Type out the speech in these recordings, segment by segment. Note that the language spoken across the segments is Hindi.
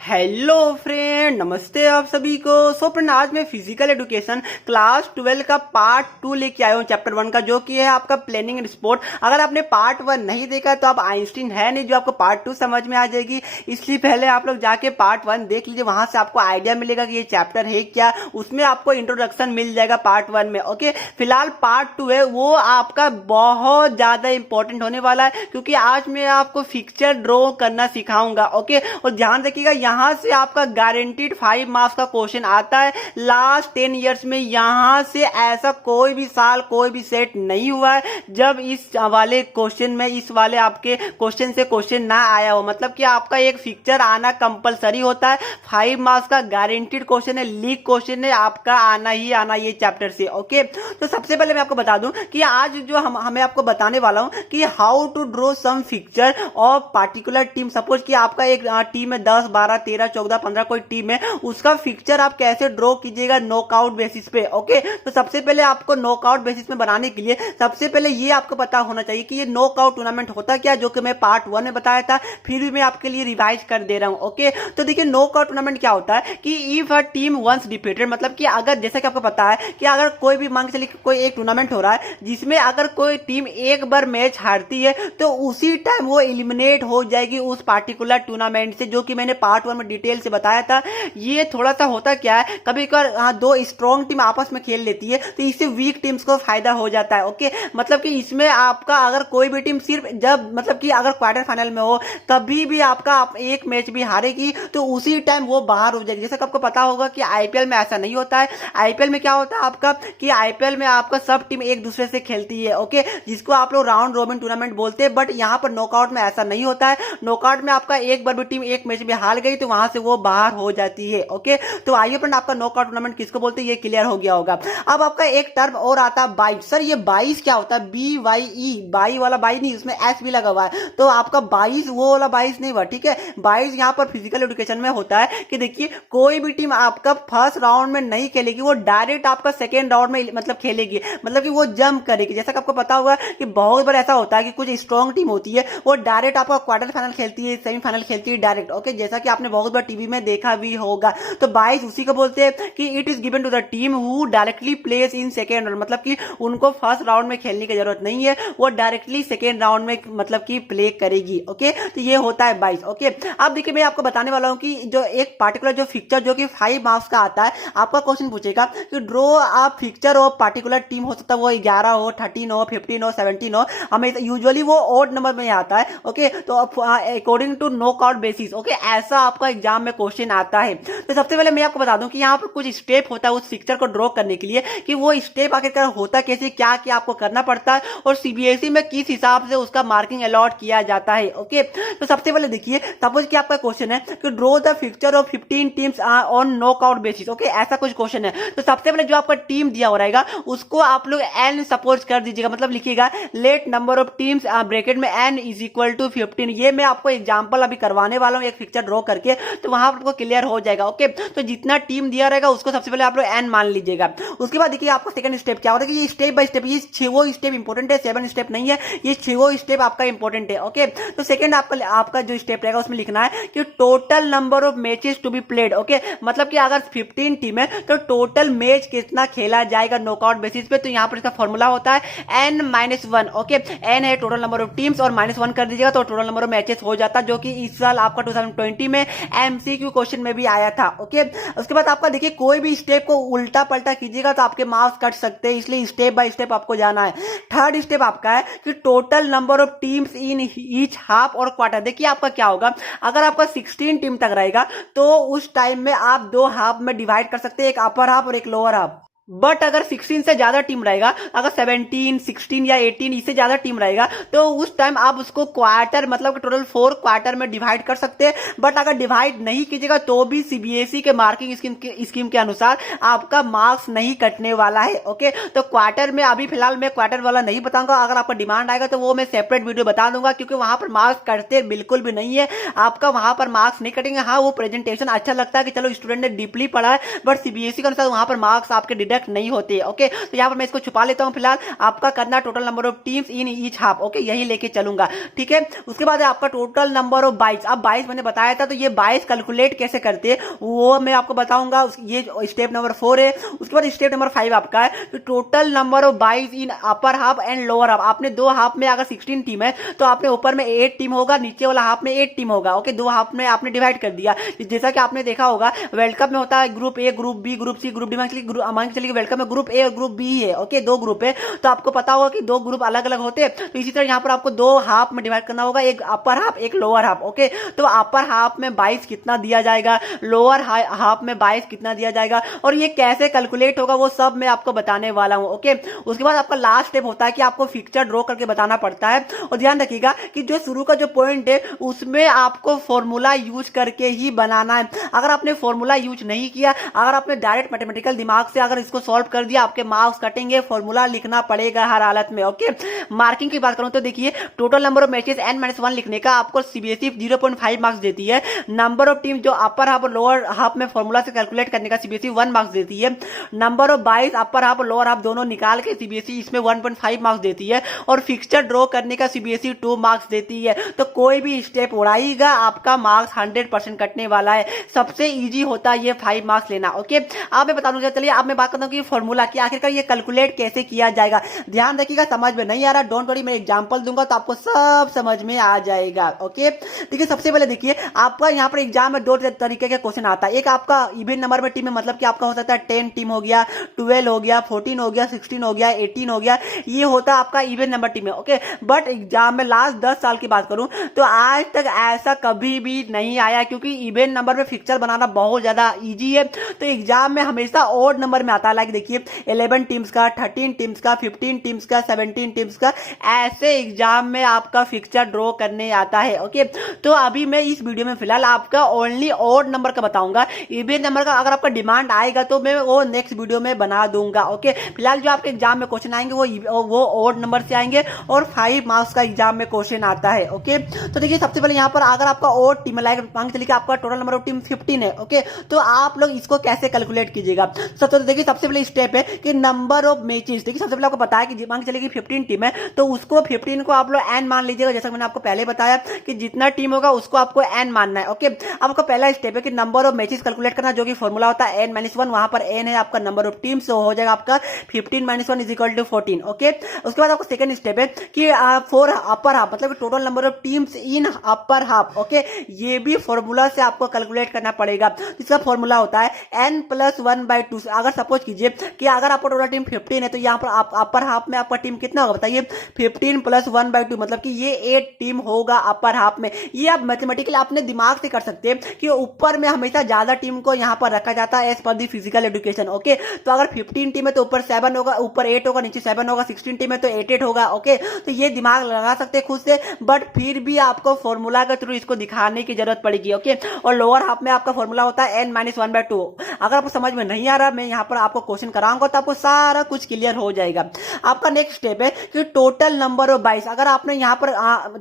हेलो फ्रेंड, नमस्ते आप सभी को। फ्रेंड, आज मैं फिजिकल एजुकेशन क्लास 12 का पार्ट 2 लेके आया हूँ चैप्टर 1 का, जो कि है आपका प्लानिंग एंड स्पोर्ट। अगर आपने पार्ट 1 नहीं देखा तो आप आइंस्टीन है नहीं जो आपको पार्ट 2 समझ में आ जाएगी। इसलिए पहले आप लोग जाके पार्ट 1 देख लीजिए, वहां से आपको आइडिया मिलेगा कि ये चैप्टर है क्या। उसमें आपको इंट्रोडक्शन मिल जाएगा पार्ट 1 में। ओके, फिलहाल पार्ट 2 है वो आपका बहुत ज्यादा इंपॉर्टेंट होने वाला है, क्योंकि आज मैं आपको पिक्चर ड्रॉ करना सिखाऊंगा। ओके, और ध्यान रखिएगा यहां से आपका गारंटीड 5 मार्क्स का क्वेश्चन आता है। लास्ट 10 इयर्स में यहां से ऐसा कोई भी साल कोई भी सेट नहीं हुआ है जब इस वाले क्वेश्चन में इस वाले आपके क्वेश्चन से क्वेश्चन ना आया हो। मतलब कि आपका एक पिक्चर आना कंपलसरी होता है। 5 मार्क्स का गारंटीड क्वेश्चन है, लीक क्वेश्चन है, आपका आना ही आना ये चैप्टर से। ओके, तो सबसे पहले मैं आपको बता दूं कि आज जो हमें आपको बताने वाला हूं कि how to draw some picture of particular team. Suppose कि आपका एक टीम है 10 12 13 14 15 कोई टीम है, उसका पिक्चर आप कैसे ड्रॉ कीजिएगा नॉकआउट बेसिस पे। ओके, तो सबसे पहले आपको नॉकआउट बेसिस में बनाने के लिए सबसे पहले ये आपको पता होना चाहिए कि ये नॉकआउट टूर्नामेंट होता क्या, जो कि मैं पार्ट 1 में बताया था, फिर भी मैं आपके लिए रिवाइज कर दे रहा हूं। ओके, तो देखिए नॉकआउट टूर्नामेंट क्या होता है कि if a team once defeated, मतलब कि अगर जैसा कि आपको पता है कि अगर कोई भी मान के चलिए कोई एक टूर्नामेंट हो रहा है जिसमें अगर कोई टीम एक बार मैच हारती है तो उसी टाइम वो एलिमिनेट हो जाएगी उस पार्टिकुलर टूर्नामेंट से, जो कि मैंने पार्ट 1 में डिटेल से बताया था। ये थोड़ा सा होता क्या है, कभी कभार दो स्ट्रॉन्ग टीम आपस में खेल लेती है तो इससे वीक टीम्स को फायदा हो जाता है। ओके, मतलब कि इसमें आपका अगर कोई भी टीम सिर्फ जब मतलब कि अगर क्वार्टर फाइनल में हो कभी भी आपका एक मैच भी हारेगी तो उसी टाइम वो बाहर हो जाएगी। जैसे कि आपको पता होगा कि आईपीएल में ऐसा नहीं होता है। आईपीएल में क्या होता है आपका कि आईपीएल में आपका सब टीम एक दूसरे से खेलती है। ओके, जिसको आप लोग राउंड रोबिन टूर्नामेंट बोलते हैं, बट यहाँ पर नॉकआउट में ऐसा नहीं होता है। नॉकआउट में आपका एक बार भी टीम एक मैच में हार गई तो वहां से वो बाहर हो जाती है। ओके, तो आइए फ्रेंड, आपका नॉकआउट टूर्नामेंट किसको बोलते हैं ये क्लियर हो गया होगा। अब आपका एक टर्म और आता है 22। सर ये 22 क्या होता है? BYE, बाई वाला बाई नहीं, उसमें एस भी लगा हुआ है, तो आपका 22 वो वाला 22 नहीं हुआ। ठीक है, 22 यहाँ पर फिजिकल एजुकेशन में होता है कि देखिए कोई भी टीम आपका फर्स्ट राउंड में नहीं खेलेगी, वो डायरेक्ट आपका सेकेंड राउंड में मतलब खेलेगी, मतलब कि वो जंप करेगी। जैसा कि आपको पता होगा कि बहुत बार ऐसा होता है कि कुछ स्ट्रॉन्ग टीम होती है वो डायरेक्ट आपका क्वार्टर फाइनल खेलती है, सेमीफाइनल खेलती है डायरेक्ट। ओके, जैसा कि आपने बहुत बार टीवी में देखा भी होगा। तो 22 उसी को बोलते हैं कि it is given to the team who directly place in second round, मतलब कि उनको फर्स्ट राउंड में खेलने की जरूरत नहीं है, वो डायरेक्टली सेकेंड राउंड में मतलब कि प्ले करेगी। ओके, तो ये होता है 22। ओके, अब देखिए मैं आपको बताने वाला हूं कि जो एक पार्टिकुलर जो फिक्चर जो कि 5 मार्क्स का आता है, आपका क्वेश्चन पूछेगा कि draw a fixture of particular team. हो सकता है वो 11 हो, 13 हो, 15 हो, 17 हो, हमें यूजुअली वो ऑड नंबर में आता है। ओके, तो according to knockout basis. Okay, ऐसा आपका एग्जाम में क्वेश्चन आता है। तो सबसे पहले मैं आपको बता दूं कि यहाँ पर कुछ स्टेप होता है उस पिक्चर को ड्रॉ करने के लिए, कि वो स्टेप आखिरकार होता कैसे, क्या क्या आपको करना पड़ता है और सीबीएसई में किस हिसाब से उसका मार्किंग अलॉट किया जाता है। ओके, तो सबसे पहले देखिए सपोज कि आपका क्वेश्चन है कि draw the picture of 15 teams on knockout basis. Okay, ऐसा कुछ क्वेश्चन है। तो सबसे पहले जो आपका टीम दिया हो रहेगा उसको आप लोग एन सपोज कर दीजिएगा, मतलब लिखिएगा let number of teams bracket में एन इज इक्वल टू 15। ये मैं आपको एग्जांपल अभी करवाने वाला हूं एक पिक्चर ड्रॉ करके, तो वहां आपको क्लियर हो जाएगा। ओके, तो जितना टीम दिया रहेगा उसको सबसे पहले आप लोग एन मान लीजिएगा। उसके बाद देखिए आपका सेकंड स्टेप क्या होता है कि ये स्टेप बाय स्टेप, ये 6 स्टेप इंपॉर्टेंट है, 7 स्टेप नहीं है, ये 6 स्टेप आपका इंपॉर्टेंट है। ओके, तो सेकंड आपका जो स्टेप रहेगा उसमें लिखना है कि total number of matches to be played. Okay, मतलब कि अगर 15 टीम है तो टोटल मैच कितना खेला जाएगा नॉकआउट बेसिस पे, तो यहाँ पर इसका फॉर्मूला होता है n-1। ओके, n है टोटल नंबर ऑफ टीम्स और -1 कर दीजिएगा तो टोटल नंबर ऑफ मैचेस हो जाता, जो कि इस साल आपका 2020 में एमसीक्यू क्वेश्चन में भी आया था। ओके, उसके बाद आपका देखिए कोई भी स्टेप को उल्टा पलटा कीजिएगा तो आपके मार्क्स कट सकते हैं, इसलिए स्टेप बाय स्टेप आपको जाना है। थर्ड स्टेप आपका है कि total number of teams in each half और क्वार्टर। देखिए आपका क्या होगा, अगर आपका 16 टीम तक रहेगा तो उस टाइम में आप 2 हाफ में डिवाइड कर सकते हैं, एक अपर हाफ और एक लोअर हाफ। बट अगर 16 से ज्यादा टीम रहेगा, अगर 17, 16 या 18 इससे ज्यादा टीम रहेगा तो उस टाइम आप उसको क्वार्टर मतलब टोटल 4 क्वार्टर में डिवाइड कर सकते हैं। बट अगर डिवाइड नहीं कीजिएगा तो भी सीबीएसई के मार्किंग स्कीम के अनुसार आपका मार्क्स नहीं कटने वाला है। ओके, तो क्वार्टर में अभी फिलहाल मैं क्वार्टर वाला नहीं बताऊंगा, अगर आपका डिमांड आएगा तो वो मैं सेपरेट वीडियो बता दूंगा, क्योंकि वहां पर मार्क्स कटते बिल्कुल भी नहीं है, आपका वहां पर मार्क्स नहीं कटेंगे। हाँ, वो प्रेजेंटेशन अच्छा लगता है कि चलो स्टूडेंट ने डीपली पढ़ा है, बट सीबीएसई के अनुसार वहां पर मार्क्स आपके डिडक्ट सेलेक्ट नहीं होते। ओके, तो यहाँ पर मैं इसको छुपा लेता हूँ फिलहाल। आपका करना total number of teams in each half. Okay, यही लेके चलूंगा, ठीक है। उसके बाद आपका टोटल नंबर ऑफ 22। अब 22 मैंने बताया था, तो ये 22 कैलकुलेट कैसे करते हैं वो मैं आपको बताऊंगा। ये स्टेप नंबर 4 है। उसके बाद स्टेप नंबर 5 आपका है तो total number of 22 in upper half and lower half. आपने दो हाफ में अगर 16 टीम है तो आपने ऊपर में 8 टीम होगा, नीचे वाला हाफ में 8 टीम होगा। ओके, दो हाफ में आपने डिवाइड कर दिया। जैसा कि आपने देखा होगा वर्ल्ड कप में होता है group A, group B, group C, group D. मान के चलिए वर्ल्ड कप में ग्रुप ए और ग्रुप बी है। ओके, दो ग्रुप है तो आपको पता होगा कि दो ग्रुप अलग अलग होते हैं। तो इसी तरह यहाँ पर आपको दो हाफ में डिवाइड करना होगा, एक अपर हाफ एक लोअर हाफ। ओके, तो अपर हाफ में 22 कितना दिया जाएगा, लोअर हाफ में 22 कितना दिया जाएगा और ये कैसे कैलकुलेट होगा वो सब मैं आपको बताने वाला हूं। ओके, उसके बाद आपका लास्ट स्टेप होता है कि आपको फिक्चर ड्रॉ करके बताना पड़ता है। और ध्यान रखिएगा कि जो शुरू का जो पॉइंट है उसमें आपको फॉर्मूला यूज करके ही बनाना है। अगर आपने फॉर्मूला यूज नहीं किया, अगर आपने डायरेक्ट मैथमेटिकल दिमाग से अगर इसको सॉल्व कर दिया, आपके मार्क्स कटेंगे। फॉर्मूला लिखना पड़ेगा हर हालत में। ओके, मार्किंग की बात करूं तो देखिए total number of matches n-1 लिखने का आपको सीबीएसई 0.5 मार्क्स देती है। नंबर ऑफ टीम जो अपर हाफ और लोअर हाफ में फॉर्मूला से कैलकुलेट करने का सीबीएसई 1 मार्क्स देती है। नंबर ऑफ 22 अपर हाफ और लोअर हाफ दोनों निकाल के सीबीएसई इसमें 1.5 मार्क्स देती है और फिक्सचर ड्रॉ करने का सीबीएसई 2 मार्क्स देती है। तो कोई भी स्टेप उड़ाएगा आपका मार्क्स 100% कटने वाला है। सबसे इजी होता है ये 5 मार्क्स लेना। ओके, अब मैं बता दूंगा। चलिए अब मैं बात करता हूँ कि फॉर्मूला की आखिरकार ये कैलकुलेट कैसे किया जाएगा। ध्यान रखिएगा, समझ में नहीं आ रहा डोंट वरी, मैं एग्जांपल दूंगा तो आपको सब समझ में आ जाएगा। ओके, देखिए सबसे पहले देखिए आपका यहाँ पर एग्जाम में दो तरीके के क्वेश्चन आता है। एक आपका इवन नंबर में टीम में मतलब कि आपका हो सकता है 10 टीम हो गया, 12 हो गया, 14 हो गया, 16 हो गया, 18 हो गया, ये होता है आपका इवन नंबर टीम में। ओके, बट एग्जाम में लास्ट 10 साल की बात करूं तो आज तक ऐसा कभी भी नहीं आया क्योंकि इवन नंबर में फिक्चर बनाना बहुत ज्यादा इजी है। तो एग्जाम में हमेशा ऑड नंबर में आता है। लाइक देखिए 11 टीम्स का, 13 टीम्स का, 15 टीम्स का, 17 टीम्स का, ऐसे एग्जाम में आपका फिक्चर ड्रॉ करने आता है। ओके, तो अभी मैं इस वीडियो में फिलहाल आपका ओनली ऑड नंबर का बताऊंगा। इवन नंबर का अगर आपका डिमांड आएगा तो मैं वो नेक्स्ट वीडियो में बना दूंगा। ओके, फिलहाल जो आपके एग्जाम में क्वेश्चन आएंगे वो ऑड नंबर से आएंगे और 5 मार्क्स का एग्जाम में क्वेश्चन आता है। ओके, तो देखिए सबसे पहले यहाँ पर अगर आपका ऑड टीम लाइक मान चलिए आपका टोटल नंबर ऑफ टीम 15 है। ओके, तो आप लोग इसको कैसे कैलकुलेट कीजिएगा। तो देखिए सबसे पहले स्टेप है कि नंबर ऑफ मैचेस। देखिए सबसे पहले आपको बताया कि मान चलिए 15 टीम है तो उसको 15 को आप लोग n मान लीजिएगा। जैसा मैंने आपको पहले बताया कि जितना टीम होगा उसको आपको n मानना है। ओके, अब आपका पहला स्टेप है कि नंबर ऑफ मैचेस कैलकुलेट करना, जो कि फॉर्मूला होता है n-1। वहां पर n है आपका नंबर ऑफ टीम्स, तो हो जाएगा आपका 15 - 1 = 14। ओके, उसके बाद आपको सेकंड स्टेप है कि 4 अपर हाफ मतलब total number of teams in upper half. Okay, ये भी फॉर्मूला से आपको कैलकुलेट करना पड़ेगा। इसका फॉर्मूला होता है n+1/2। अगर सपोज कीजिए कि अगर आपका टोटल टीम 15 है तो यहाँ पर अपर हाफ में आपका टीम कितना होगा बताइए, 15 + 1/2 मतलब कि ये 8 टीम होगा अपर हाफ में। ये आप मैथमेटिकली अपने दिमाग से कर सकते हैं कि ऊपर में हमेशा ज्यादा टीम को यहाँ पर रखा जाता है एज पर दी फिजिकल एजुकेशन। ओके, तो अगर 15 टीम है तो ऊपर 7 होगा, ऊपर 8 होगा, नीचे 7 होगा। 16 टीम है तो 8 होगा। ओके, तो ये दिमाग लगा सकते हैं खुद से, बट फिर भी आपको फॉर्मूला के थ्रू इसको दिखाने की जरूरत पड़ेगी। ओके, और लोअर हाफ में आपका फॉर्मूला होता है n-1/2। अगर आपको समझ में नहीं आ रहा, मैं यहाँ पर आपको क्वेश्चन कराऊंगा तो आपको सारा कुछ क्लियर हो जाएगा। आपका नेक्स्ट स्टेप है कि टोटल नंबर ऑफ 22। अगर आपने यहाँ पर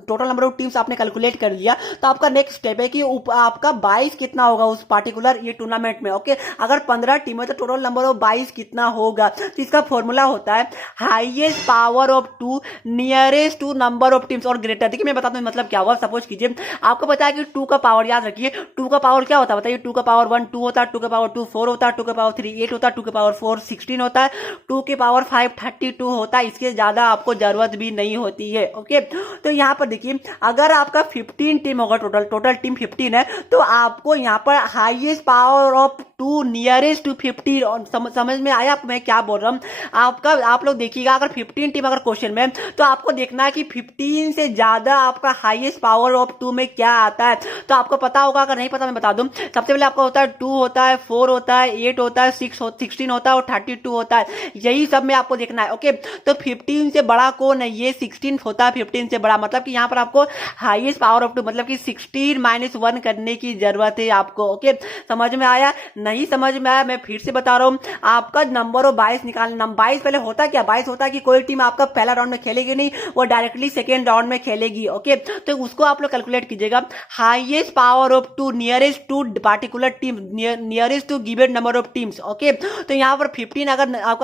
टोटल नंबर ऑफ टीम्स आपने कैलकुलेट कर लिया तो आपका नेक्स्ट स्टेप है कि आपका 22 कितना होगा उस पार्टिकुलर ये टूर्नामेंट में। ओके, अगर 15 टीम है तो टोटल नंबर ऑफ 22 कितना होगा। तो इसका फॉर्मूला होता है highest power of 2 nearest to number of teams और ग्रेटर। देखिए मैं बताता हूँ मतलब क्या हुआ। सपोज कीजिए आपको पता है कि 2 का पावर, याद रखिए 2 का पावर क्या होता है बताइए। 2 का पावर 1 2 होता है, 2 का पावर 2 4 होता है, 2 का पावर 3 8 होता है, 2 के पावर 4 16 होता है, 2 के पावर 5 32 होता है। इसके ज्यादा आपको जरूरत भी नहीं होती है। ओके, तो यहाँ पर देखिए अगर आपका 15 टीम होगा, टोटल टीम 15 है तो आपको यहाँ पर highest power of 2 nearest to 50। और समझ में आया मैं क्या बोल रहा हूँ आपका। आप लोग देखिएगा अगर 15 टीम अगर क्वेश्चन में तो आपको देखना है कि 15 से ज्यादा आपका हाईएस्ट पावर ऑफ 2 में क्या आता है। तो आपको पता होगा, अगर नहीं पता मैं बता दूं। सबसे पहले आपका होता है 2 होता है, 4 होता है, 8 होता है, 16 होता है और 32 होता है। यही सब में आपको देखना है। ओके, तो 15 से बड़ा कौन है, ये 16 होता है 15 से बड़ा। मतलब कि यहाँ पर आपको हाईएस्ट पावर ऑफ 2 मतलब कि 16 - 1 करने की जरूरत है आपको। ओके, समझ में आया? नहीं समझ में आया मैं फिर से बता रहा हूँ। आपका नंबर ऑफ 22 निकालना। 22 पहले होता क्या, 22 होता है कि कोई टीम आपका पहला राउंड में खेलेगी नहीं, वो डायरेक्टली सेकेंड राउंड में खेलेगी। ओके, तो उसको आप लोग कैलकुलेट कीजिएगा। Highest power of 2 nearest to particular team, nearest to given number of teams. Okay, तो यहाँ यहाँ पर 15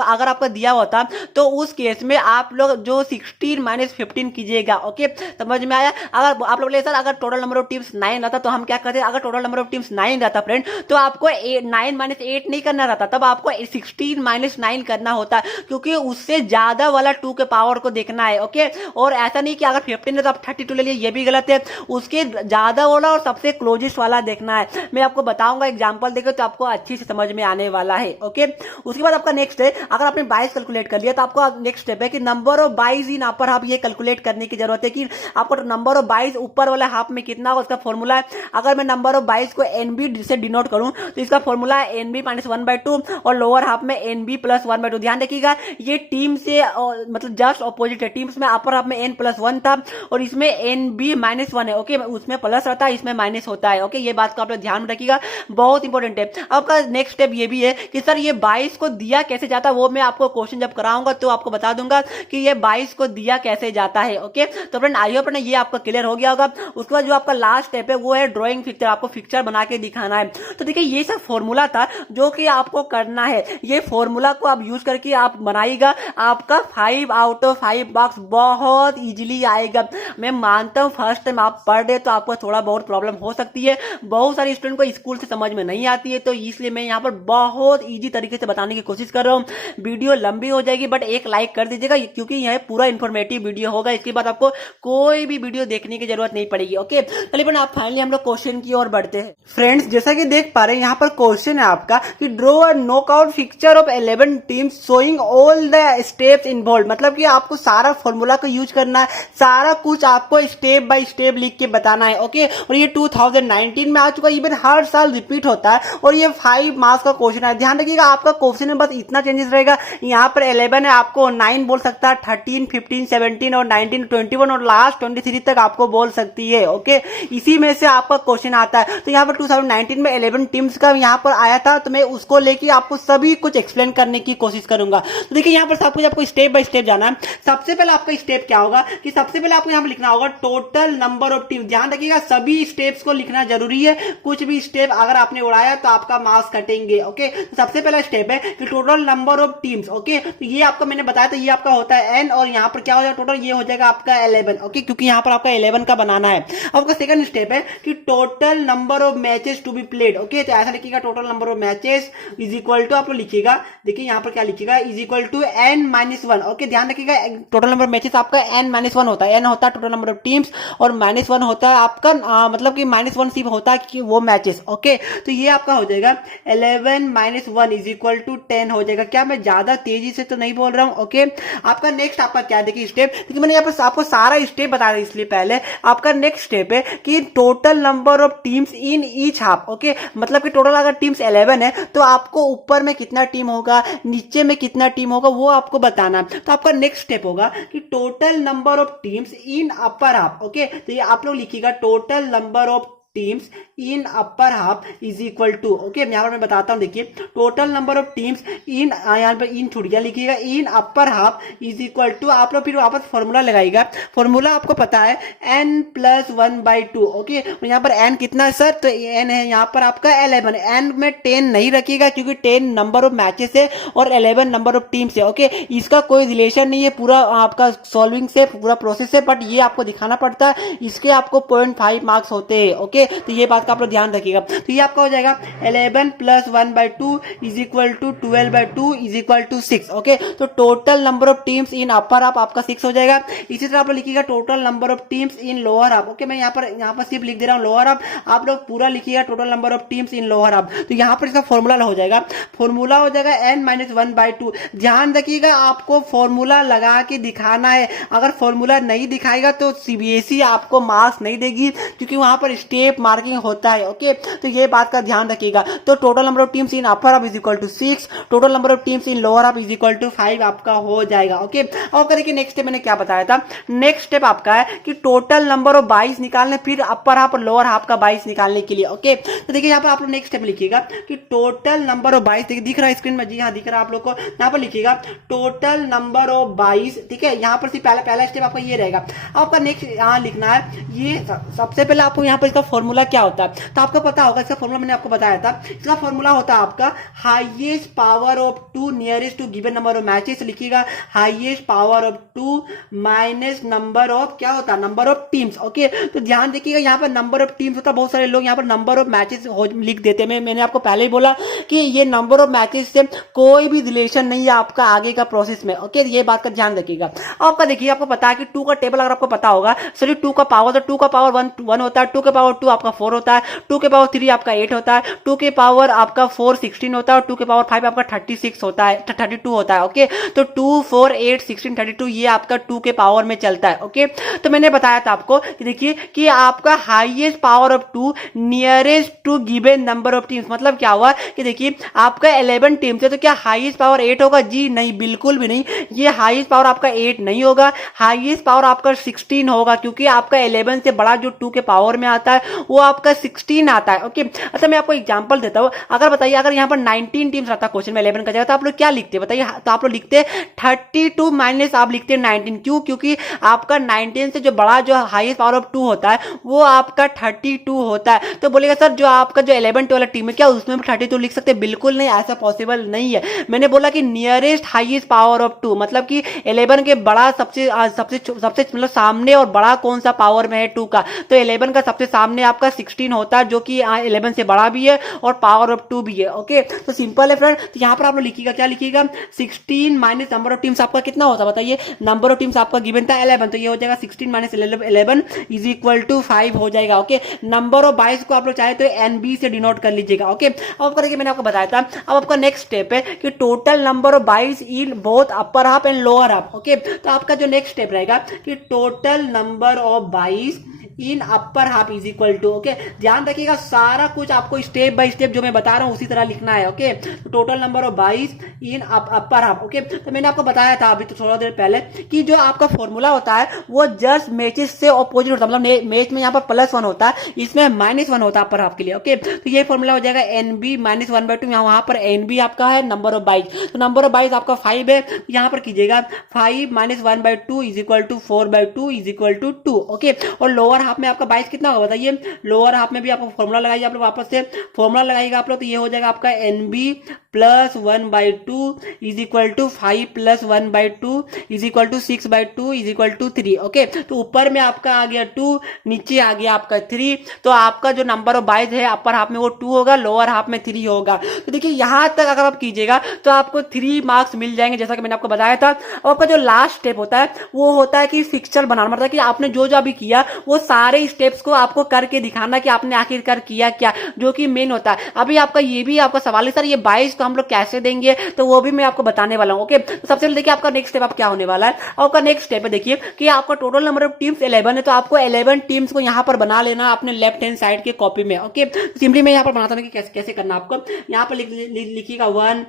अगर आपका दिया होता तो उस केस में आप लोग जो 16 माइनस 15 कीजिएगा। ओके, समझ में आया। अगर आप लोग बोले सर अगर टोटल नंबर ऑफ टीम्स 9 रहता तो हम क्या करते, अगर टोटल नंबर ऑफ टीम्स 9 रहता फ्रेंड तो आपको 9 माइनस 8 नहीं करना रहता, तब आपको 16 माइनस 9 करना होता, क्योंकि उससे ज्यादा वाला 2 के पावर को देखना है। ओके, और ऐसा नहीं कि अगर 15 है तो आप 32 ले लिए, ये भी गलत है, उसके ज्यादा वाला और सबसे क्लोजेस्ट वाला देखना है। मैं आपको बताऊंगा एग्जांपल देके तो आपको अच्छी से समझ में आने वाला है। ओके, उसके बाद आपका नेक्स्ट है, अगर आपने 22 कैलकुलेट कर लिया तो आपका नेक्स्ट स्टेप है कि number of 22 in upper half, ये कैलकुलेट करने की जरूरत है कि आपको नंबर ऑफ 22 ऊपर वाले हाफ में कितना होगा, उसका फॉर्मूला है। अगर मैं नंबर ऑफ 22 को एनबी से डिनोट करूं तो इसका फॉर्मूला है एनबी माइनस 1/2 और लोअर हाफ में एनबी प्लस 1/2। ध्यान रखिएगा ये टीम से मतलब जस्ट ऑपोजिट है। टीम्स में अपर हाफ में एन प्लस 1 था और इसमें एनबी माइनस 1 है। ओके, उसमें प्लस रहता है, इसमें माइनस होता है। ओके, ये बात को आप लोग ध्यान रखिएगा, बहुत इंपॉर्टेंट है। आपका नेक्स्ट स्टेप ये भी है कि सर ये 22 को दिया कैसे जाता है, वो मैं आपको क्वेश्चन जब कराऊंगा तो आपको बता दूंगा कि ये 22 को दिया कैसे जाता है। ओके, तो फ्रेंड आई होप ये आपका क्लियर हो गया होगा। उसके बाद जो आपका लास्ट स्टेप है वो है ड्राइंग पिक्चर, आपको पिक्चर बना के दिखाना है। तो देखिए ये सब फॉर्मूला था जो कि आपको करना है, ये फॉर्मूला को आप यूज करके आप बनाइएगा, आपका 5 आउट ऑफ 5 मार्क्स बहुत इजीली आएगा। मैं मानता हूं फर्स्ट टाइम आप पढ़ रहे तो आपको थोड़ा बहुत प्रॉब्लम हो सकती है, बहुत सारे स्टूडेंट को स्कूल से समझ में नहीं आती है, तो इसलिए मैं यहाँ पर बहुत इजी तरीके से बताने की कोशिश कर रहा हूँ। वीडियो लंबी हो जाएगी बट एक लाइक कर दीजिएगा, क्योंकि यह पूरा इन्फॉर्मेटिव वीडियो होगा। इसके बाद आपको कोई भी वीडियो देखने की जरूरत नहीं पड़ेगी। ओके, चलिए आप फाइनली हम लोग क्वेश्चन की ओर बढ़ते हैं। फ्रेंड्स जैसा कि देख पा रहे हैं यहाँ पर क्वेश्चन है आपका कि draw a knockout picture of 11 teams showing all the steps involve, मतलब कि आपको सारा फॉर्मूला को यूज करना है, सारा कुछ आपको स्टेप बाय स्टेप लिख के बताना है। ओके, और ये 2019 में आ चुका है, इवन हर साल रिपीट होता है और ये 5 मार्क्स का क्वेश्चन है। ध्यान रखिएगा आपका क्वेश्चन में बस इतना चेंजेस रहेगा, यहाँ पर 11 है आपको 9 बोल सकता है, 13, 15, 17 और 19, 21 और लास्ट 23 तक आपको बोल सकती है। ओके, इसी में से आपका क्वेश्चन आता है। तो यहाँ पर 2019 में 11 टीम्स का यहाँ पर आया था, तो मैं उसको लेके आपको सभी कुछ एक्सप्लेन करने की कोशिश करूंगा। तो देखिए यहाँ पर सब कुछ आपको स्टेप बाय स्टेप जाना है। सबसे पहले आपका स्टेप क्या होगा कि सबसे पहले आपको यहाँ पर लिखना होगा टोटल नंबर ऑफ टीम। ध्यान रखिएगा सभी स्टेप्स को लिखना जरूरी है, कुछ भी स्टेप अगर आपने उड़ाया तो आपका मार्क्स कटेंगे। ओके, तो सबसे पहला स्टेप है कि total number of teams. Okay, तो ये आपका मैंने बताया था, ये आपका होता है n और यहाँ पर क्या हो जाएगा टोटल, ये हो जाएगा आपका 11। ओके, क्योंकि यहाँ पर आपका 11 का बनाना है। आपका सेकंड स्टेप है कि total number of matches to be played. Okay, तो ऐसा लिखिएगा total number of matches is equal to, आप लिखिएगा देखिए यहाँ पर क्या लिखिएगा, is equal to n-1। Okay, ध्यान रखिएगा टोटल नंबर ऑफ मैचेस आपका n-1 होता है। n होता है टोटल नंबर ऑफ टीम्स और -1 होता है आपका मतलब कि -1 सिर्फ होता है कि वो मैचेस। ओके, तो ये आपका हो जाएगा 11 - 1 इज इक्वल टू 10 हो जाएगा। क्या मैं ज्यादा तेजी से तो नहीं बोल रहा हूँ। ओके, आपका नेक्स्ट आपका क्या देखिए स्टेप, क्योंकि मैंने यहाँ पर आपको सारा स्टेप बता दिया, इसलिए पहले आपका नेक्स्ट स्टेप है कि total number of teams in each half. Okay, मतलब कि टोटल अगर टीम्स 11 है तो आपको ऊपर में कितना टीम होगा, नीचे में कितना टीम होगा, वो आपको बताना है। तो आपका नेक्स्ट स्टेप होगा कि total number of teams in upper half. Okay, तो ये आप लोग लिखिएगा total number of teams in upper half is equal to. Okay, यहाँ पर मैं बताता हूँ, देखिए total number of teams in, यहाँ पर इन छूट गया, लिखिएगा in upper half is equal to, आप लोग फिर वापस फॉर्मूला लगाएगा। फॉर्मूला आपको पता है n+1/2। ओके, यहाँ पर n कितना है सर, तो n है यहाँ पर आपका 11। n में 10 नहीं रखिएगा क्योंकि 10 नंबर ऑफ मैचेस है और 11 नंबर ऑफ टीम्स है। ओके, इसका कोई रिलेशन नहीं है पूरा आपका सॉल्विंग से, पूरा प्रोसेस है, बट ये आपको दिखाना पड़ता है, इसके आपको 0.5 मार्क्स होते हैं। ओके, तो ये बात का आप लोग ध्यान रखिएगा। तो ये आपका हो जाएगा 11 + 1/2 is equal to 12/2 is equal to 6। Okay, तो total number of teams in upper half आपका 6 हो जाएगा। इसी तरह आप लिखिएगा total number of teams in lower half. Okay, मैं यहाँ पर सिर्फ लिख दे रहा हूँ लोअर हाफ, आप लोग पूरा लिखिएगा total number of teams in lower half. तो यहाँ पर इसका फॉर्मूला हो जाएगा, फॉर्मूला हो जाएगा n-1/2। ध्यान रखिएगा आपको फॉर्मूला लगा के दिखाना है, अगर फॉर्मूला नहीं दिखाएगा तो सीबीएसई आपको मार्क्स नहीं देगी, क्योंकि वहां पर स्टेप मार्किंग होता है। ओके, तो ये बात का ध्यान रखिएगा। तो total number of teams in upper half is equal to 6, total number of teams in lower half is equal to 5 आपका हो जाएगा। ओके, और देखिए नेक्स्ट स्टेप मैंने क्या बताया था, नेक्स्ट स्टेप आपका है कि टोटल नंबर ऑफ 22 निकालने, फिर अपर हाफ और लोअर हाफ का 22 निकालने के लिए। ओके, तो देखिए यहाँ पर आप लोग नेक्स्ट स्टेप लिखिएगा कि टोटल नंबर ऑफ 22, देखिए दिख रहा है स्क्रीन में, जी हाँ दिख रहा है आप लोग को, यहाँ पर लिखिएगा टोटल नंबर ऑफ 22। ठीक है, यहाँ पर पहला स्टेप आपका ये रहेगा। आपका नेक्स्ट यहाँ लिखना है, ये सबसे पहले आपको यहाँ पर इसका फॉर्मूला क्या होता है, तो आपको पता होगा इसका फॉर्मूला मैंने आपको बताया था। इसका फॉर्मूला होता है आपका highest power of 2 nearest to given number of matches, लिखिएगा highest power of 2 minus number of क्या होता है, नंबर ऑफ टीम्स। ओके, तो ध्यान देखिएगा यहाँ पर नंबर ऑफ टीम्स होता है, बहुत सारे लोग यहाँ पर नंबर ऑफ मैचेस लिख देते हैं। मैंने आपको पहले ही बोला कि ये नंबर ऑफ मैचेस से कोई भी रिलेशन नहीं है आपका आगे का प्रोसेस में। ओके, ये बात का ध्यान रखिएगा। आपका देखिए, आपको पता है कि 2 का टेबल अगर आपको पता होगा, सॉरी 2 का पावर, तो 2 का पावर 1 होता है, 2 के पावर 2 आपका 4 होता है, 2 के पावर 3 आपका 8 होता है, 2 के पावर आपका 4 16 होता है, और 2 के पावर 5 आपका 36 होता है, 32 होता है। ओके, तो 2 4 8 16 32 ये आपका 2 के पावर में चलता है। ओके, तो मैंने बताया था आपको कि देखिए कि आपका highest power of 2 nearest to given number of teams, मतलब क्या हुआ कि देखिए आपका 11 टीम्स है, तो क्या हाईएस्ट पावर 8 होगा? जी नहीं, बिल्कुल भी नहीं। ये हाईएस्ट पावर आपका 8 नहीं होगा, हाईएस्ट पावर आपका 16 होगा, क्योंकि आपका 11 से बड़ा जो 2 के पावर में आता है वो आपका 16 आता है। ओके, अच्छा मैं आपको एग्जांपल देता हूं। अगर बताइए, अगर यहाँ पर 19 टीम्स रहता क्वेश्चन में 11 का जगह, तो आप लोग क्या लिखते बताइए? तो आप लोग लिखते 32 माइनस आप लिखते 19। क्यों? क्योंकि आपका 19 से जो बड़ा जो हाईएस्ट पावर ऑफ 2 होता है वो आपका 32 होता है। तो बोलेगा सर जो आपका जो 11 वाला टीम है क्या उसमें भी 32 लिख सकते? बिल्कुल नहीं, ऐसा पॉसिबल नहीं है। मैंने बोला कि नियरेस्ट हाईएस्ट पावर ऑफ 2, मतलब कि 11 के बड़ा सबसे मतलब सामने और बड़ा कौन सा पावर में है 2 का, तो 11 का सबसे सामने आपका 16 होता है, जो कि 11 से बड़ा भी है और पावर ऑफ 2 भी है। ओके, तो सिंपल है फ्रेंड। तो यहाँ पर आप लोग लिखिएगा, क्या लिखिएगा? 16 माइनस नंबर ऑफ टीम्स आपका कितना होता है बताइए? नंबर ऑफ टीम्स आपका गिवन था 11, तो ये हो जाएगा 16 माइनस 11 इज इक्वल टू 5 हो जाएगा। ओके, नंबर ऑफ 22 को आप लोग चाहे तो एनबी से डिनोट कर लीजिएगा। ओके, अब करके मैंने आपको बताया था। अब आपका नेक्स्ट स्टेप है कि total number of 22 in both upper half and lower half. Okay, तो आपका जो नेक्स्ट स्टेप रहेगा कि total number of 22 in upper half is equal to, okay, ध्यान रखिएगा सारा कुछ आपको स्टेप बाय स्टेप जो मैं बता रहा हूं उसी तरह लिखना है। ओके, तो total number of 22 in upper half. Okay, तो मैंने आपको बताया था अभी तो थोड़ा देर पहले कि जो आपका फॉर्मूला होता है वो जस्ट मैचेस से ऑपोजिट होता है, मतलब मैच में यहाँ पर +1 होता है, इसमें -1 होता है अपर हाफ के लिए। ओके, तो ये फॉर्मूला हो जाएगा NB -1/2, वहां पर NB आपका है नंबर ऑफ 22, तो नंबर ऑफ 22 आपका 5 है, यहाँ पर कीजिएगा 5 -1/2 is equal to 4/2 is equal to 2। Okay, और लोअर हाफ में आपका 22 कितना होगा बताइए? लोअर हाफ में भी आपको फॉर्मूला लगाइए, आप लोग वापस से फॉर्मूला लगाइएगा आप लोग, तो ये हो जाएगा आपका NB +1/2 is equal to 5 +1/2 is equal to 6/2 is equal to 3। Okay, तो ऊपर में आपका आ गया 2, नीचे आ गया आपका 3, तो आपका जो नंबर ऑफ 22 है अपर हाफ में वो 2 होगा, लोअर हाफ में 3 होगा। तो देखिए यहां तक अगर आप कीजिएगा तो आपको 3 मार्क्स मिल जाएंगे, जैसा कि मैंने आपको बताया था। और आपका जो लास्ट स्टेप होता है वो होता है कि फिक्चर बनाना, मतलब कि आपने जो जो अभी किया वो सारे स्टेप्स को आपको करके दिखाना कि आपने आखिरकार किया क्या, जो कि मेन होता है। अभी आपका ये भी आपका सवाल है सर ये 22 को हम लोग कैसे देंगे, तो वो भी मैं आपको बताने वाला हूं। ओके, तो सबसे पहले देखिए आपका नेक्स्ट स्टेप आप क्या होने वाला है। आपका नेक्स्ट स्टेप है देखिए कि आपका टोटल नंबर ऑफ टीम्स 11 है, तो आपको 11 टीम्स को यहां पर बना लेना अपने लेफ्ट हैंड साइड के कॉपी में। ओके, सिंपली मैं यहां पर बनाता हूं कि कैसे कैसे करना आपको। यहां पर लिखिएगा 1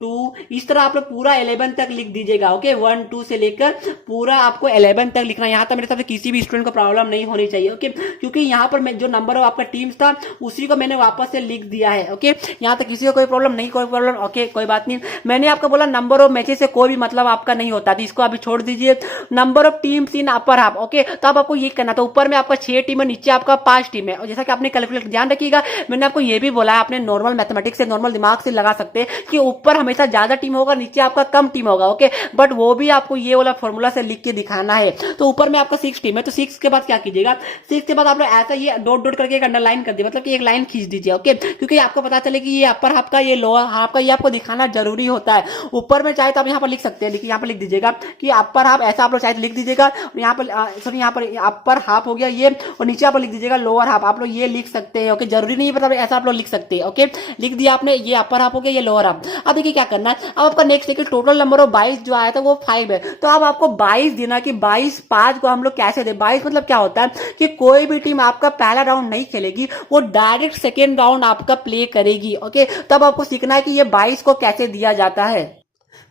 2, इस तरह आप लोग पूरा 11 तक लिख दीजिएगा। ओके, 1 2 से लेकर पूरा आपको 11 तक लिखना है। यहाँ तक मेरे हिसाब से किसी भी स्टूडेंट को प्रॉब्लम नहीं होनी चाहिए। ओके, क्योंकि यहाँ पर जो नंबर ऑफ आपका टीम्स था उसी को मैंने वापस से लिख दिया है। ओके, यहाँ तक किसी को कोई प्रॉब्लम नहीं, कोई प्रॉब्लम। ओके, कोई बात नहीं। मैंने आपको बोला नंबर ऑफ मैचेस से कोई भी मतलब आपका नहीं होता, तो इसको अभी छोड़ दीजिए। Number of teams in upper half. Okay, तो अब आपको ये करना था, ऊपर में आपका 6 टीम है, नीचे आपका 5 टीम है। और जैसा कि आपने कैलकुलेट, ध्यान रखिएगा मैंने आपको ये भी बोला है, आपने नॉर्मल मैथमेटिक्स से नॉर्मल दिमाग से लगा सकते हैं कि ऊपर हमेशा ज्यादा टीम होगा, नीचे आपका कम टीम होगा। ओके, बट वो भी आपको ये वाला फॉर्मूला से लिख के दिखाना है। तो ऊपर में आपका 6 टीम है, तो 6 के बाद क्या कीजिएगा? 6 के बाद आप लोग ऐसा ये डॉट डॉट करके एक अंडरलाइन कर दिए, मतलब कि एक लाइन खींच दीजिए। ओके, क्योंकि आपको पता चले कि ये अपर हाफ का, ये लोअर हाफ का, ये आपको दिखाना जरूरी होता है। ऊपर में चाहे तो आप यहाँ पर लिख सकते हैं, देखिए यहाँ पर लिख दीजिएगा कि अपर हाफ, ऐसा आप लोग चाहे लिख दीजिएगा। यहाँ पर सॉरी, यहाँ पर अपर हाफ हो गया ये, और नीचे आप लिख दीजिएगा लोअर हाफ, आप लोग ये लिख सकते हैं। ओके, जरूरी नहीं है, ऐसा आप लोग लिख सकते हैं। ओके, लिख दिया आपने, ये अपर हाफ हो गया, ये लोअर हाफ। अब देखिए क्या करना है। अब आपका नेक्स्ट देखिए टोटल नंबर ऑफ 22 जो आया था वो 5 है, तो अब आपको 22 देना कि 22 5 को हम लोग कैसे दे। 22 मतलब क्या होता है कि कोई भी टीम आपका पहला राउंड नहीं खेलेगी, वो डायरेक्ट सेकेंड राउंड आपका प्ले करेगी। ओके, तब आपको सीखना है कि ये 22 को कैसे दिया जाता है।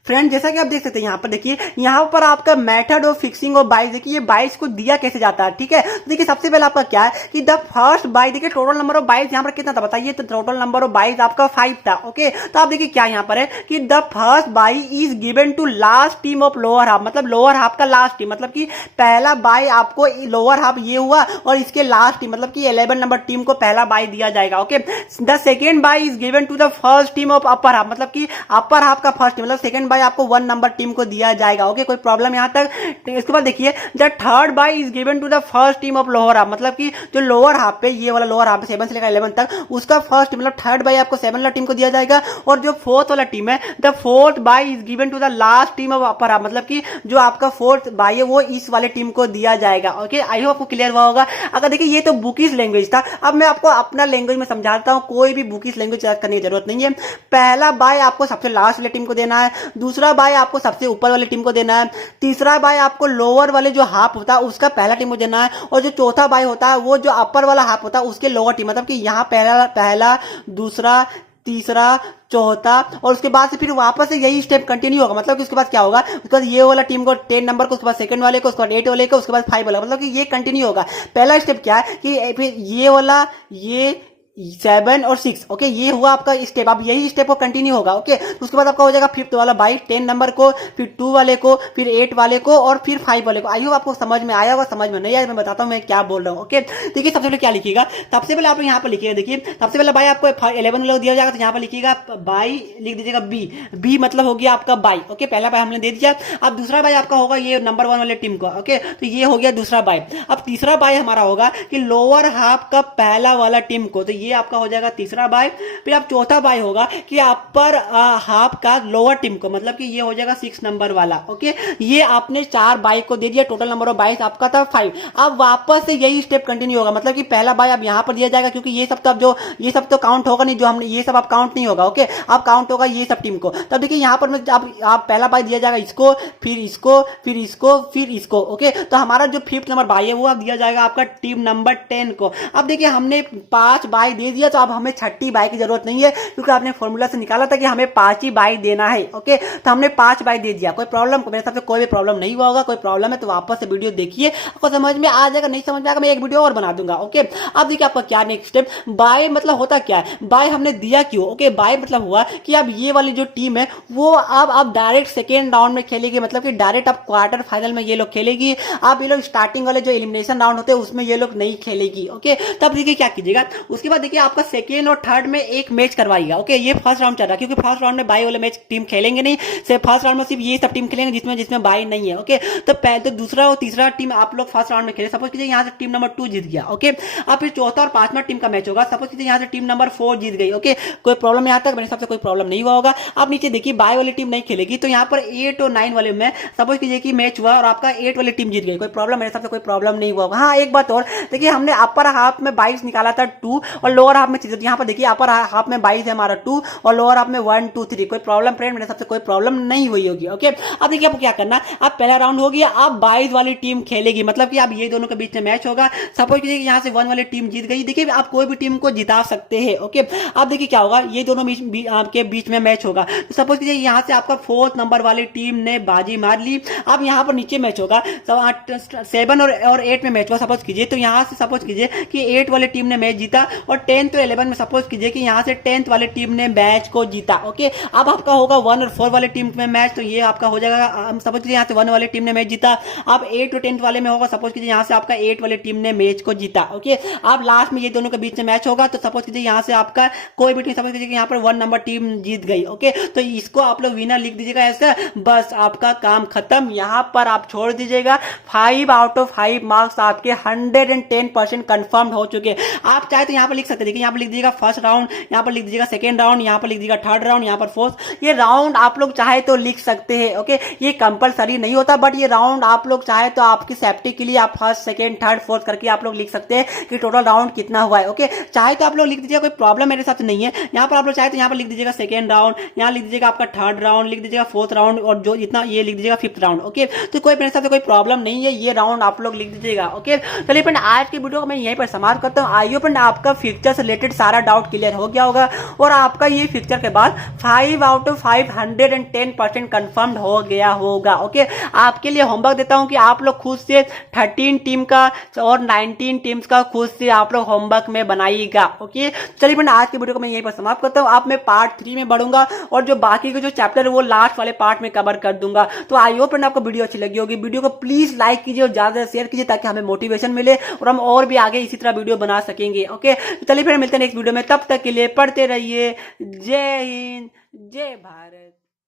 फ्रेंड जैसा कि आप देख सकते हैं यहाँ पर देखिए, यहाँ पर आपका मेथड ऑफ फिक्सिंग ऑफ बाइस, देखिए ये बाइस को दिया कैसे जाता है, ठीक है। तो देखिए सबसे पहले आपका क्या है कि द फर्स्ट बाई, देखिए टोटल नंबर ऑफ बाइस यहाँ पर कितना था बताइए, तो टोटल नंबर ऑफ बाइस आपका 5 था। ओके, तो आप देखिए क्या यहाँ पर है कि the first bye is given to last team of lower half, मतलब लोअर हाफ का लास्ट टीम, मतलब कि पहला बाई आपको लोअर हाफ ये हुआ और इसके लास्ट टीम मतलब कि 11 नंबर टीम को पहला बाई दिया जाएगा। Okay, the second bye is given to the first team of upper half, मतलब कि अपर हाफ का फर्स्ट टीम, मतलब सेकंड बाय आपको 1 नंबर टीम को दिया जाएगा। ओके, कोई प्रॉब्लम यहां तक। इसके बाद देखिए the third bye is given to the first team of lower half, मतलब कि जो लोअर हाफ पे ये वाला लोअर हाफ 7 से लेकर 11 तक उसका फर्स्ट मतलब थर्ड बाय आपको 7 वाला टीम को दिया जाएगा। और जो फोर्थ वाला टीम है the fourth bye is given to the last team of upper half, मतलब कि जो आपका फोर्थ बाय है वो इस वाले टीम को दिया जाएगा। ओके, आई होप आपको क्लियर हुआ होगा। अगर देखिए ये तो बुकिश लैंग्वेज था, अब मैं आपको अपना लैंग्वेज में समझाता हूं, कोई भी बुकिश लैंग्वेज करने की जरूरत नहीं है। पहला बाय आपको सबसे लास्ट वाले टीम को देना है, दूसरा बाय आपको सबसे ऊपर वाले टीम को देना है, तीसरा बाय आपको लोअर वाले जो हाफ होता है उसका पहला टीम को देना है, और जो चौथा बाय होता है वो जो अपर वाला हाफ होता है उसके लोअर टीम, मतलब कि यहाँ पहला दूसरा तीसरा चौथा, और उसके बाद से फिर वापस से यही स्टेप कंटिन्यू होगा। मतलब कि उसके बाद क्या होगा, उसके बाद ये वाला टीम को 10 नंबर को, उसके बाद सेकंड वाले को, उसके बाद 8 वाले को, उसके बाद 5 वाला, मतलब कि ये कंटिन्यू होगा। पहला स्टेप क्या है कि फिर ये वाला, ये 7 और 6, ओके, ये हुआ आपका स्टेप। अब यही स्टेप को कंटिन्यू होगा। ओके, उसके बाद आपका हो जाएगा फिफ्थ वाला बाई 10 नंबर को, फिर 2 वाले को, फिर 8 वाले को, और फिर 5 वाले को। आई होप आपको समझ में आया होगा, समझ में नहीं आया मैं बताता हूँ मैं क्या बोल रहा हूँ। ओके, देखिए सबसे पहले क्या लिखिएगा, सबसे पहले आप यहाँ पर लिखिएगा, देखिए सबसे पहले बाई आपको 11 वाले को दिया जाएगा, तो यहाँ पर लिखिएगा बाई, लिख दीजिएगा बी मतलब हो गया आपका बाई। ओके, पहला बाई हमने दे दिया। अब दूसरा बाई आपका होगा ये नंबर 1 वाले टीम को। ओके, तो ये हो गया दूसरा बाई। अब तीसरा बाई हमारा होगा कि लोअर हाफ का पहला वाला टीम को, तो ये आपका हो जाएगा तीसरा बाय। फिर अब चौथा बाय होगा कि अपर हाफ का लोअर टीम को, मतलब कि ये हो जाएगा 6 नंबर वाला। ओके, ये आपने 4 बाय को दे दिया, टोटल नंबर ऑफ बाइस आपका था 5। अब वापस से यही स्टेप कंटिन्यू होगा, मतलब कि पहला बाय अब यहां पर दिया जाएगा, क्योंकि ये सब तो अब जो ये सब तो काउंट होगा नहीं, जो हमने ये सब अब काउंट नहीं होगा। ओके, अब काउंट होगा ये सब टीम को। तब देखिए यहां पर आप पहला बाय दिया जाएगा इसको, फिर इसको, फिर इसको, फिर इसको। ओके, तो हमारा जो 5th नंबर बाय है वो अब दिया जाएगा आपका टीम नंबर 10 को। अब देखिए हमने 5 बाय दे दिया, तो अब हमें 6ठी बाई की जरूरत नहीं है, क्योंकि आपने फॉर्मूला से निकाला था कि हमें 5 ही बाई देना है। ओके, तो हमने 5 बाई दे दिया। कोई प्रॉब्लम, मेरे हिसाब से कोई भी प्रॉब्लम नहीं हुआ होगा। कोई प्रॉब्लम है तो वापस से वीडियो देखिए, आपको समझ में आ जाएगा। नहीं समझ में आएगा मैं एक वीडियो और बना दूंगा। ओके, अब देखिए आपका क्या नेक्स्ट स्टेप, बाय मतलब होता क्या है, बाय हमने दिया क्यों। ओके, बाय मतलब हुआ कि अब ये वाली जो टीम है वो अब डायरेक्ट सेकेंड राउंड में खेलेगी, मतलब कि डायरेक्ट अब क्वार्टर फाइनल में ये लोग खेलेगी। अब ये लोग स्टार्टिंग वाले जो एलिमिनेशन राउंड होते हैं उसमें ये लोग नहीं खेलेगी। ओके, तब देखिए क्या कीजिएगा, उसके बाद देखिए आपका सेकेंड और थर्ड में एक मैच करवाइएगा। ओके, ये फर्स्ट राउंड चल रहा है, क्योंकि फर्स्ट राउंड में बाई वाले मैच टीम खेलेंगे नहीं, सिर्फ फर्स्ट राउंड में सिर्फ ये सब टीम खेलेंगे जिसमें बाई नहीं है। ओके, तो पहले तो दूसरा और तीसरा टीम आप लोग फर्स्ट राउंड में खेले। सपोज कीजिए यहाँ से टीम नंबर 2 जीत गया। ओके, अब फिर चौथा और पांचवा टीम का मैच होगा। सपोज कीजिए यहाँ से टीम नंबर 4 जीत गई। ओके, कोई प्रॉब्लम यहाँ तक मेरे हिसाब से कोई प्रॉब्लम नहीं हुआ होगा। अब नीचे देखिए बाई वाली टीम नहीं खेलेगी, तो यहाँ पर 8 और 9 वाले में सपोज कीजिए कि मैच हुआ और आपका 8 वाली टीम जीत गई, कोई प्रॉब्लम मेरे हिसाब से कोई प्रॉब्लम नहीं हुआ होगा। हाँ, एक बात और देखिए, हमने अपर हाफ में 22 निकाला था 2, और लोअर हाफ में यहाँ पर देखिए अपर हाफ में 22 है हमारा 2, और लोअर हाफ में 1 2 3। कोई प्रॉब्लम फ्रेंड मेरे हिसाब से कोई प्रॉब्लम नहीं हुई होगी। ओके, अब देखिए आपको क्या करना, अब पहला राउंड हो गया, अब 22 वाली टीम खेलेगी, मतलब कि अब ये दोनों के बीच में मैच होगा। सपोज कीजिए यहाँ से 1 वाली टीम जीत गई। देखिए आप कोई भी टीम को जिता सकते हैं। ओके, अब देखिए क्या होगा, ये दोनों आपके बीच में मैच होगा। तो सपोज कीजिए यहाँ से आपका 4th नंबर वाली टीम ने बाजी मार ली। अब यहाँ पर नीचे मैच होगा, 7 और 8 में मैच हुआ सपोज कीजिए, तो यहाँ से सपोज कीजिए कि 8 वाली टीम ने मैच जीता, और 10th और 11 में सपोज कीजिए कि यहाँ से 10th वाली टीम ने मैच को जीता। ओके, अब आपका होगा 1 और 4 वाली टीम में मैच, तो ये आपका हो जाएगा, सपोज कीजिए यहाँ से 1 वाली टीम ने मैच जीता। अब 8 और 10th वाले में होगा, सपोज कीजिए यहाँ से आपका 8 वाली टीम ने मैच को जीता। ओके, अब लास्ट में ये दोनों के बीच में मैच होगा, तो सपोज कीजिए यहाँ से आपका कोई भी टीम, सपोज कीजिए यहाँ पर 1 नंबर टीम जीत गई। ओके, तो इसको आप लोग विनर लिख दीजिएगा ऐसे, बस आपका काम खत्म। यहाँ पर आप छोड़ दीजिएगा। 5 आउट ऑफ 5 मार्क्स आपके 110% कंफर्म हो चुके हैं। आप चाहे तो यहाँ पर लिख सकते हैं, देखिए यहाँ पर लिख दीजिएगा फर्स्ट राउंड, यहाँ पर लिख दीजिएगा सेकेंड राउंड, यहाँ पर लिख दीजिएगा थर्ड राउंड, यहाँ पर फोर्थ। ये राउंड आप लोग चाहे तो लिख सकते हैं। ओके, ये कंपलसरी नहीं होता, बट ये राउंड आप लोग चाहे तो आपकी सेफ्टी के लिए आप फर्स्ट सेकेंड थर्ड फोर्थ करके आप लोग लिख सकते हैं कि टोटल राउंड कितना हुआ है। ओके, चाहे तो आप लोग लिख दीजिएगा, कोई प्रॉब्लम मेरे साथ नहीं है। यहाँ पर आप लोग चाहे तो यहाँ पर लिख दीजिएगा सेकेंड राउंड, यहाँ लिख दीजिएगा आपका थर्ड राउंड, लिख दीजिएगा फोर्थ राउंड, और जो इतना ये लिख दीजिएगा 5th राउंड। ओके, तो कोई मेरे साथ कोई प्रॉब्लम नहीं है, ये राउंड आप लोग लिख दीजिएगा। ओके, चलिए फ्रेंड आज की वीडियो को मैं यहीं पर समाप्त करता हूँ। आई होप फ्रेंड आपका फिक्चर से रिलेटेड सारा डाउट क्लियर हो गया होगा और आपका ये फिक्चर के बाद 5 आउट ऑफ 510% कंफर्म हो गया होगा। ओके, आपके लिए होमवर्क देता हूं कि आप लोग खुद से 13 टीम का और 19 टीम्स का खुद से आप लोग होमवर्क में बनाइएगा। ओके, चलिए फ्रेंड, आज की वीडियो को मैं यहीं पर समाप्त करता हूं। आप मैं पार्ट 3 में बढ़ूंगा और जो बाकी के जो चैप्टर है वो लास्ट वाले पार्ट में कवर कर दूंगा। तो आई होप फ्रेंड आपको वीडियो अच्छी लगी होगी। वीडियो को प्लीज लाइक कीजिए और ज्यादा शेयर कीजिए ताकि हमें मोटिवेशन मिले और हम और भी आगे इसी तरह वीडियो बना सकेंगे। ओके, चलिए फिर मिलते हैं नेक्स्ट वीडियो में, तब तक के लिए पढ़ते रहिए। जय हिंद, जय भारत।